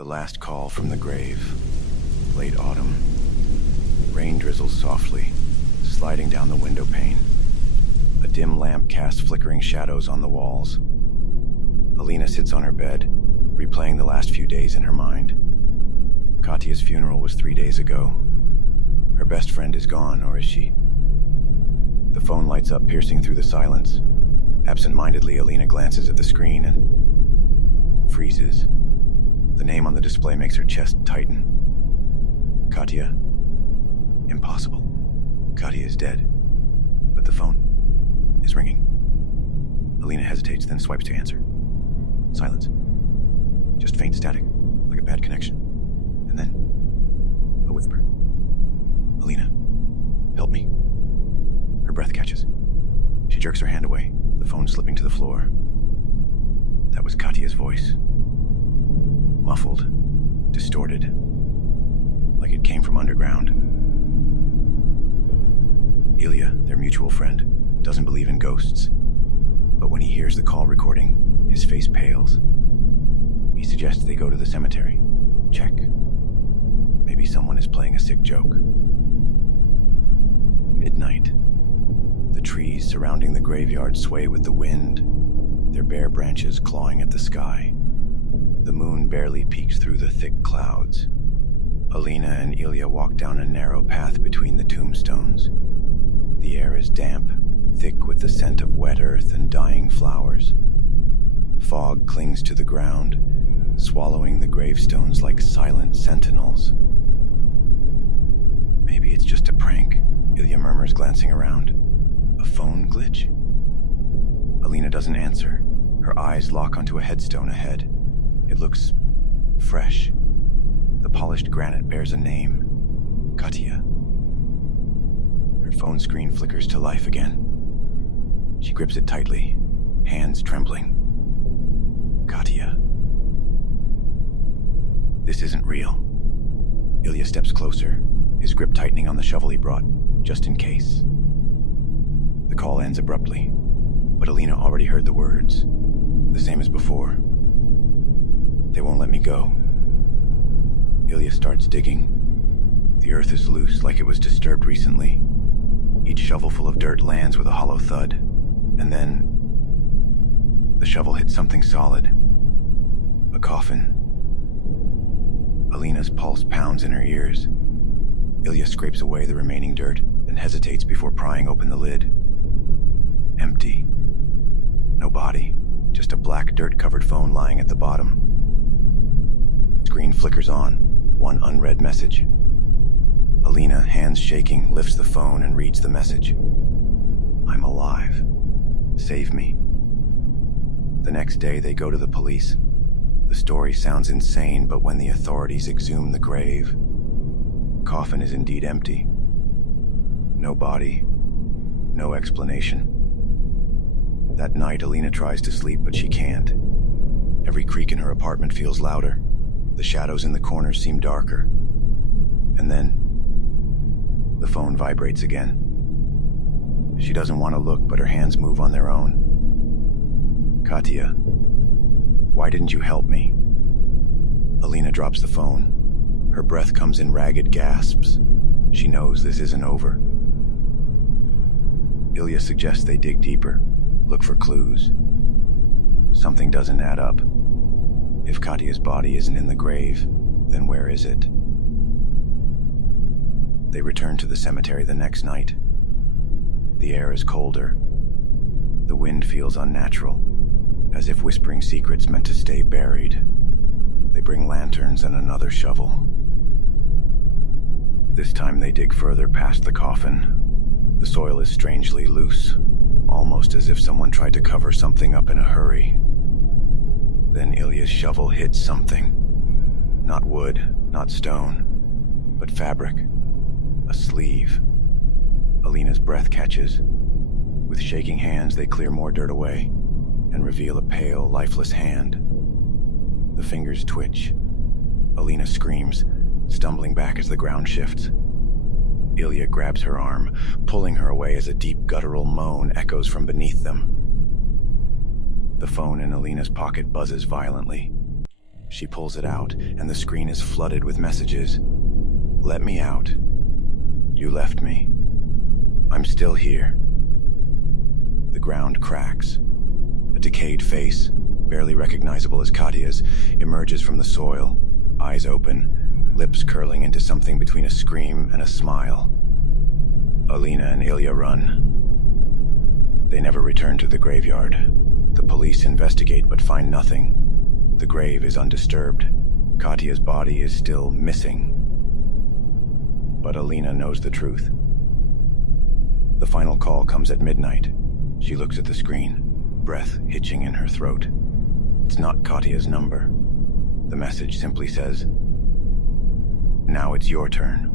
The last call from the grave. Late autumn. Rain drizzles softly, sliding down the window pane. A dim lamp casts flickering shadows on the walls. Alina sits on her bed, replaying the last few days in her mind. Katia's funeral was 3 days ago. Her best friend is gone, or is she? The phone lights up, piercing through the silence. Absent-mindedly, Alina glances at the screen and freezes. The name on the display makes her chest tighten. Katia? Impossible. Katia is dead. But the phone is ringing. Alina hesitates, then swipes to answer. Silence. Just faint static, like a bad connection. And then, a whisper. Alina, help me. Her breath catches. She jerks her hand away, the phone slipping to the floor. That was Katia's voice. Muffled, distorted, like it came from underground. Ilya, their mutual friend, doesn't believe in ghosts, but when he hears the call recording, his face pales. He suggests they go to the cemetery. Check. Maybe someone is playing a sick joke. Midnight. The trees surrounding the graveyard sway with the wind, their bare branches clawing at the sky. The moon barely peeks through the thick clouds. Alina and Ilya walk down a narrow path between the tombstones. The air is damp, thick with the scent of wet earth and dying flowers. Fog clings to the ground, swallowing the gravestones like silent sentinels. Maybe it's just a prank, Ilya murmurs, glancing around. A phone glitch? Alina doesn't answer. Her eyes lock onto a headstone ahead. It looks fresh. The polished granite bears a name. Katia. Her phone screen flickers to life again. She grips it tightly, hands trembling. Katia. This isn't real. Ilya steps closer, his grip tightening on the shovel he brought, just in case. The call ends abruptly, but Alina already heard the words, the same as before. They won't let me go. Ilya starts digging. The earth is loose, like it was disturbed recently. Each shovelful of dirt lands with a hollow thud, and then the shovel hits something solid. A coffin. Alina's pulse pounds in her ears. Ilya scrapes away the remaining dirt and hesitates before prying open the lid. Empty. No body, just a black dirt-covered phone lying at the bottom. Screen flickers on, one unread message. Alina, hands shaking, lifts the phone and reads the message. I'm alive. Save me. The next day they go to the police. The story sounds insane, but when the authorities exhume the grave, coffin is indeed empty. No body, no explanation. That night, Alina tries to sleep, but she can't. Every creak in her apartment feels louder. The shadows in the corners seem darker. And then, the phone vibrates again. She doesn't want to look, but her hands move on their own. Katia, why didn't you help me? Alina drops the phone. Her breath comes in ragged gasps. She knows this isn't over. Ilya suggests they dig deeper, look for clues. Something doesn't add up. If Katia's body isn't in the grave, then where is it? They return to the cemetery the next night. The air is colder. The wind feels unnatural, as if whispering secrets meant to stay buried. They bring lanterns and another shovel. This time they dig further past the coffin. The soil is strangely loose, almost as if someone tried to cover something up in a hurry. Then Ilya's shovel hits something. Not wood, not stone, but fabric. A sleeve. Alina's breath catches. With shaking hands, they clear more dirt away and reveal a pale, lifeless hand. The fingers twitch. Alina screams, stumbling back as the ground shifts. Ilya grabs her arm, pulling her away as a deep guttural moan echoes from beneath them. The phone in Alina's pocket buzzes violently. She pulls it out, and the screen is flooded with messages. Let me out. You left me. I'm still here. The ground cracks. A decayed face, barely recognizable as Katia's, emerges from the soil, eyes open, lips curling into something between a scream and a smile. Alina and Ilya run. They never return to the graveyard. The police investigate but find nothing. The grave is undisturbed. Katia's body is still missing. But Alina knows the truth. The final call comes at midnight. She looks at the screen, breath hitching in her throat. It's not Katia's number. The message simply says, "Now it's your turn."